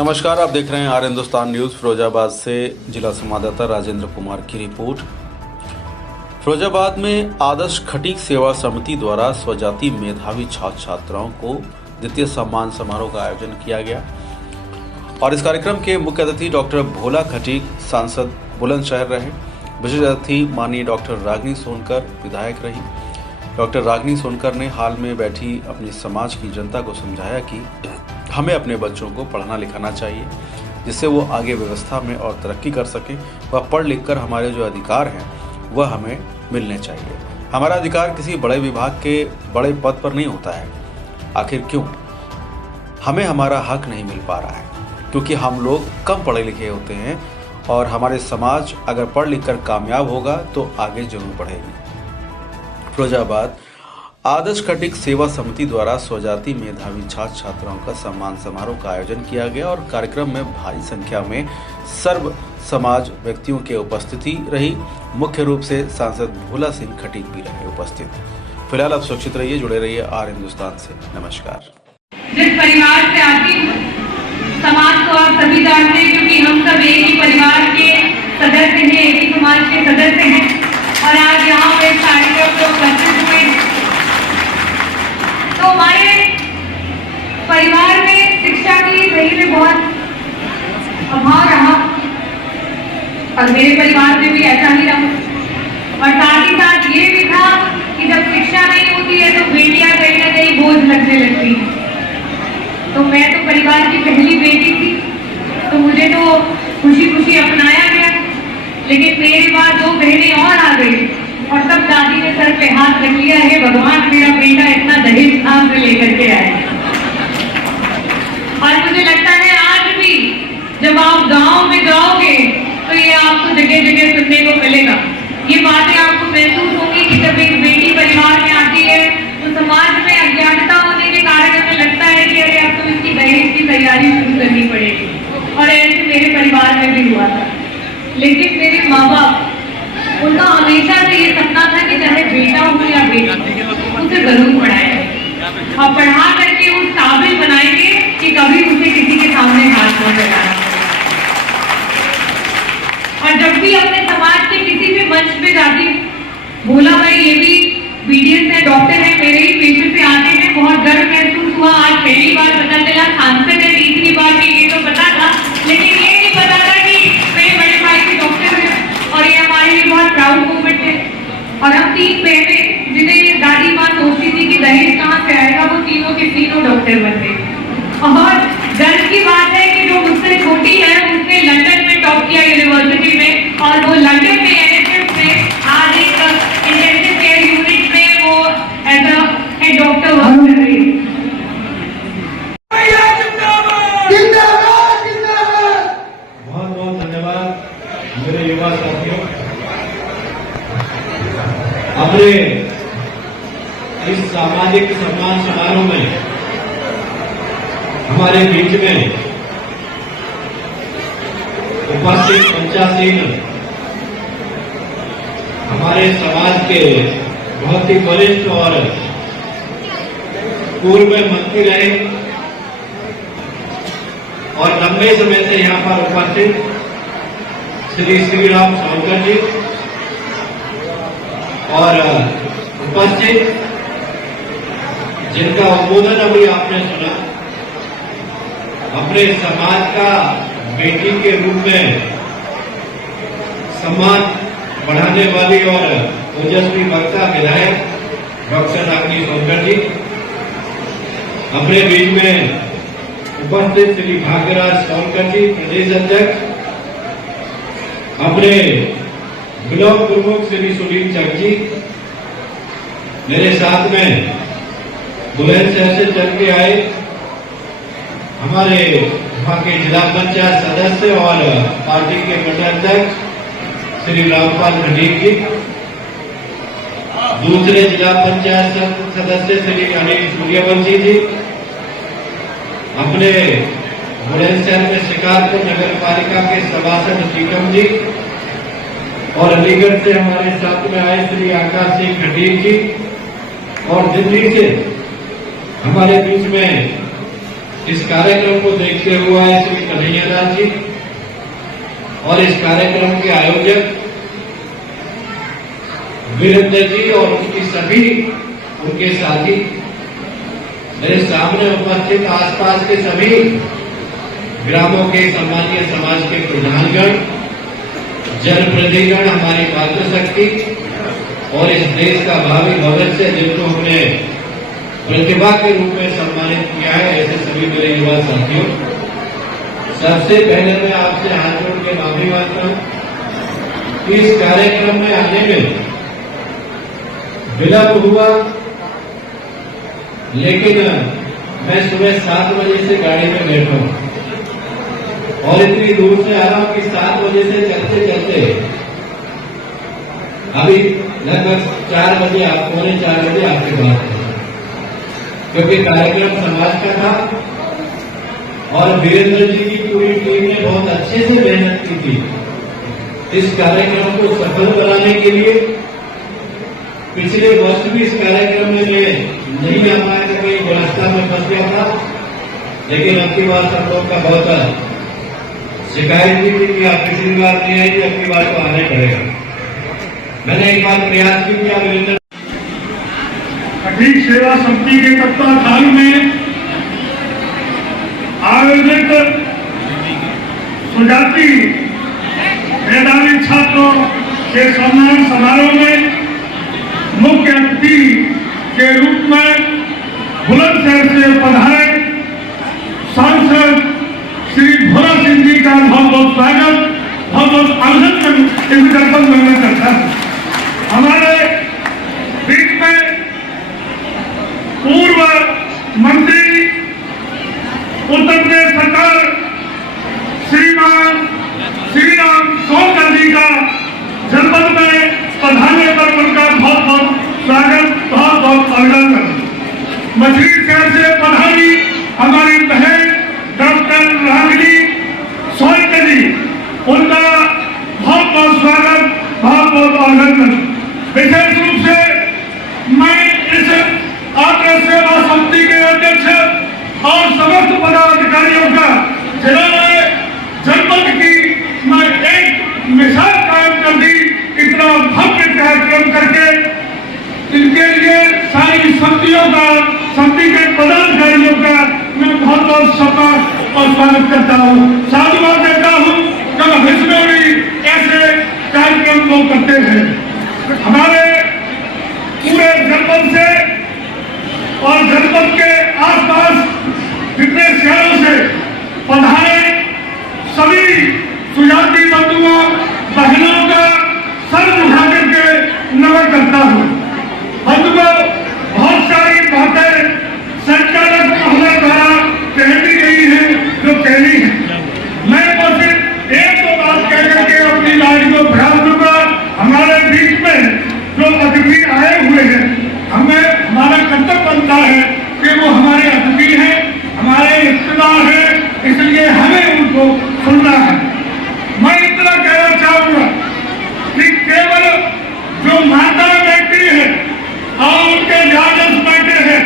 नमस्कार, आप देख रहे हैं आर हिंदुस्तान न्यूज़। फिरोजाबाद से जिला संवाददाता राजेंद्र कुमार की रिपोर्ट। फिरोजाबाद में आदर्श खटीक सेवा समिति द्वारा स्वजाति मेधावी छात्र छात्राओं को द्वितीय सम्मान समारोह का आयोजन किया गया और इस कार्यक्रम के मुख्य अतिथि डॉक्टर भोला खटीक सांसद बुलंदशहर रहे। विशेष अतिथि माननीय डॉक्टर रागिनी सोनकर विधायक रही। डॉक्टर रागिनी सोनकर ने हाल में बैठी अपनी समाज की जनता को समझाया कि हमें अपने बच्चों को पढ़ना लिखाना चाहिए, जिससे वो आगे व्यवस्था में और तरक्की कर सकें। वह पढ़ लिख कर हमारे जो अधिकार हैं वह हमें मिलने चाहिए। हमारा अधिकार किसी बड़े विभाग के बड़े पद पर नहीं होता है। आखिर क्यों हमें हमारा हक नहीं मिल पा रहा है? क्योंकि हम लोग कम पढ़े लिखे होते हैं और हमारे समाज अगर पढ़ लिख कर कामयाब होगा तो आगे जरूर बढ़ेगी। फिरोजाबाद आदर्श खटीक सेवा समिति द्वारा स्वजाति मेधावी छात्र छात्राओं का सम्मान समारोह का आयोजन किया गया और कार्यक्रम में भारी संख्या में सर्व समाज व्यक्तियों के उपस्थिति रही। मुख्य रूप से सांसद भोला सिंह खटीक भी रहे उपस्थित। फिलहाल आप सुरक्षित रहिए, जुड़े रहिए आर हिंदुस्तान से। नमस्कार। जिस परिवार से आती हूँ, समाज को आप सभी जानते हैं, क्योंकि हम सब एक ही परिवार के सदस्य हैं, एक ही समाज के सदस्य हैं और आज यहाँ पे कार्यक्रम को उपस्थित हुए। तो हमारे परिवार में शिक्षा की सही में बहुत अभाव रहा और मेरे परिवार में भी ऐसा ही रहा और साथ ही साथ ये भी था कि जब शिक्षा नहीं होती है तो बेटियां कहीं ना कहीं बोझ लगने लगती हैं। तो मैं तो परिवार की पहली बेटी थी, तो मुझे तो खुशी खुशी अपनाया गया, लेकिन मेरे बाद 2 बहनें और आ गई और तब दादी ने सर पे हाथ रख लिया है, भगवान मेरा बेटा इतना दहेज कहां से लेकर के आए। और मुझे लगता है आज भी जब आप गांव में जाओगे तो ये आपको जगह जगह सुनने को मिलेगा। ये बातें आपको महसूस होंगी कि जब एक बेटी परिवार में आती है तो समाज में अज्ञानता होने के कारण हमें लगता है कि अरे अब तो इसकी दहेज की तैयारी शुरू करनी पड़ेगी और ऐसे मेरे परिवार में भी हुआ था। लेकिन मेरे माँ बाप, उनका हमेशा से ये सपना था कि चाहे बेटा हो या बेटी उसे जरूर पढ़ाए और पढ़ा करके उस काबिल बनाएंगे कि कभी उसे किसी के सामने हाथ न फैलाए। और जब भी अपने समाज के किसी भी मंच पे जाती, भोला भाई ये भी बीडीएस है, डॉक्टर है, मेरे ही पेशे से आते हैं, बहुत गर्व महसूस हुआ। आज पहली बार पता चला सांसद है, तीसरी बार भी ये तो पता था, लेकिन ये नहीं पता था कि मेरे बड़े भाई भी डॉक्टर है और ये हमारे लिए बहुत प्राउड मोमेंट है। और हम 3 बहनें जिन्हें दादी माँ सोचती थी कि दहेज कहाँ से आएगा, वो तीनों के तीनों डॉक्टर बन गए। और गर्व की बात है कि जो मुझसे छोटी है उसने लंदन में टॉप किया यूनिवर्सिटी में और वो लंदन में एनएचएस में आज एक इंटेंसिव केयर यूनिट में वो एज अ डॉक्टर वर्क कर रही है। बहुत बहुत धन्यवाद मेरे युवा साथियों। अपने इस सामाजिक सम्मान समारोह में हमारे बीच में उपस्थित पंचासीन हमारे समाज के बहुत ही वरिष्ठ और पूर्व मंत्री रहे और लंबे समय से यहाँ पर उपस्थित श्री राम सोनकर जी और उपस्थित जिनका उद्बोधन अभी आपने सुना, अपने समाज का बेटी के रूप में सम्मान बढ़ाने वाली और ओजस्वी वक्ता विधायक डॉक्टर रागिनी सोनकर जी, अपने बीच में उपस्थित श्री भाग्यराज सोनकर जी प्रदेश अध्यक्ष, अपने ब्लॉक प्रमुख श्री सुनील चक जी, मेरे साथ में बुलंदशहर से चल के आए हमारे वहां के जिला पंचायत सदस्य और पार्टी के मंडलाध्यक्ष श्री रामपाल खटीक जी, दूसरे जिला पंचायत सदस्य श्री अनिल सूर्यवंशी जी, अपने बुलंदशहर में शिकारपुर नगर पालिका के सभासद टीकम जी और अलीगढ़ से हमारे साथ में आए श्री आकाश सिंह खटीक जी और दिल्ली से हमारे बीच में इस कार्यक्रम को देखते हुए आए श्री कन्हैयालाल जी और इस कार्यक्रम के आयोजक वीरेंद्र जी और उनके साथी, मेरे सामने उपस्थित आसपास के सभी ग्रामों के सामान्य समाज के प्रधानगण, जनप्रतिनिधिगण, हमारी मातृशक्ति और इस देश का भावी भविष्य जिनको हमने प्रतिभा के रूप में सम्मानित किया है, ऐसे सभी मेरे युवा साथियों, सबसे पहले मैं आपसे हाथ जोड़ के माफी मांगता हूं कि इस कार्यक्रम में आने में विलंब हुआ, लेकिन मैं सुबह 7 बजे से गाड़ी में बैठा हूं और इतनी दूर से आ रहा हूं कि 7 बजे से चलते चलते अभी लगभग 4 बजे, 3:45 बजे आपके पास है, क्योंकि कार्यक्रम समाज का था और वीरेंद्र जी की पूरी टीम ने बहुत अच्छे से मेहनत की थी इस कार्यक्रम को सफल बनाने के लिए। पिछले वर्ष भी इस कार्यक्रम में मैं नहीं आ पाया था, कहीं व्यवस्था में फंस गया था, लेकिन अब की बार सब लोग का बहुत शिकायत भी थी कि आप पिछली बार नहीं आई थी, अब की बार तो आना पड़ेगा। मैंने एक बार प्रयास भी किया वीरेंद्र खटीक सेवा समिति के तत्वाधान में आयोजित सुजाति मेधावी छात्रों के सम्मान समारोह में मुख्य अतिथि के रूप में बुलंदशहर से पधारे सांसद श्री भोला सिंह जी का बहुत बहुत स्वागत, बहुत बहुत अभिनंदन करना चाहता हूं। हमारे बीच में पूर्व मंत्री उत्तर प्रदेश सरकार श्रीमान श्रीराम सोनकर जी का जनपद में पधारने पर उनका बहुत बहुत स्वागत, बहुत बहुत अभिनंदन। मछली शहर से पधारी हमारी बहन डॉक्टर रागिनी सोनकर जी, उनका बहुत बहुत स्वागत, बहुत बहुत अभिनंदन। विशेष रूप से मैं इस आदर्श सेवा समिति के अध्यक्ष और समस्त पदाधिकारियों का जिला में जनपद की मैं एक मिसाल कायम कर दी, इतना भव्य कार्यक्रम करके इनके लिए सारी समितियों का, समिति के पदाधिकारियों का मैं बहुत बहुत सम्मान और स्वागत करता हूँ, साधुवाद देता हूँ। कल भविष्य में भी ऐसे कार्यक्रम लोग करते हैं। हमारे पूरे जनपद से और जनपद के आसपास जितने शहरों से पधारे सभी सुजाति बंधुओं बहनों का सर उठा करके नमन करता हूँ। बंधुओं, बहुत सारी बातें संचालक महोदय द्वारा कह दी गई है जो कहनी है। मैं बस एक दो बात कह करके अपनी लाइन को बढ़ा दूंगा। हमारे बीच में जो अतिथि आए हुए हैं, हमें हमारा कर्तव्य बनता है कि वो हमारे अतिथि हैं, हमारे रिश्तेदार हैं, इसलिए हमें उनको सुनना है। मैं इतना कहना चाहूंगा कि केवल जो माता बैठी है और उनके जाजस बैठे हैं,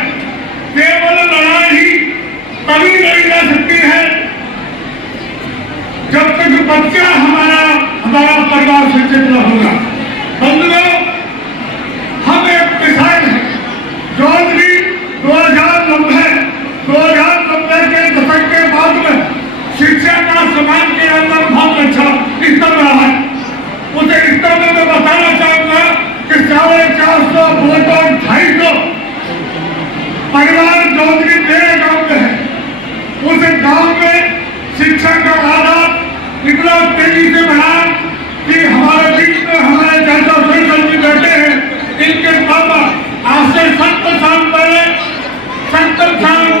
केवल लड़ाई ही कभी नहीं जा सकती है जब तक बच्चा हमारा परिवार शिक्षित न होगा। बंधुओं, हम एक मिसाइल है जो भी 2090 के दशक के बाद में शिक्षा का समाज के अंदर बहुत अच्छा स्तर रहा है। उसे स्तर में मैं बताना चाहूंगा कि 450 वोट और 250 परिवार चौधरी मेरे गांव में है। उस गांव में शिक्षा का आधार इतना तेजी से बढ़ा कि हमारे बीच में हमारे चाचा सोनकर जी बैठे हैं, इनके पापा आज से 70 साल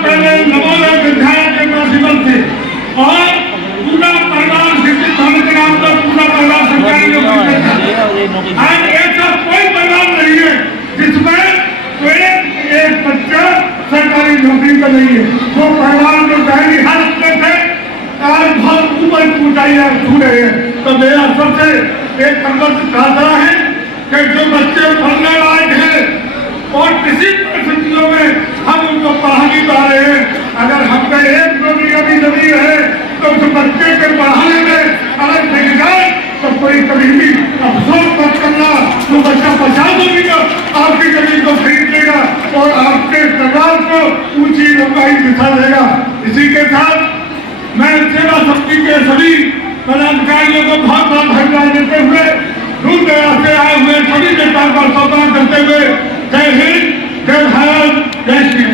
पहले नवोदय विद्यालय के प्रिंसिपल थे और पूरा परिवार शिक्षित होने के नाम पर पूरा परिवार सरकारी नौकरी करता है। आज ऐसा कोई परिवार नहीं है जिसमें एक बच्चा सरकारी नौकरी पर नहीं है। वो परिवार जो पहली हालत में थे आज बहुत ऊपर ऊंचाइयां छू रहे हैं। तो मेरा सबसे एक अनुरोध चाहता है कि जो बच्चे पढ़ने लायक हैं और किसी परिस्थितियों में हम उनको पढ़ा नहीं पा रहे हैं। अगर हमका एक नौकरी अभी जमीन है तो उस बच्चे के पढ़ाने में अगर नहीं जाए तो कोई कभी भी अफसोस मत करना, तो बच्चा 50 का आपकी जमीन को खरीद लेगा और आपके परिवार को ऊंची लंबाई दिखा देगा। इसी के साथ मैं सेवा समिति के सभी पदाधिकारियों को बहुत बहुत धन्यवाद देते हुए दूर दराज से आए हुए सभी नेताओं का सम्मान करते हुए जय हिंद, जय भारत, जय श्री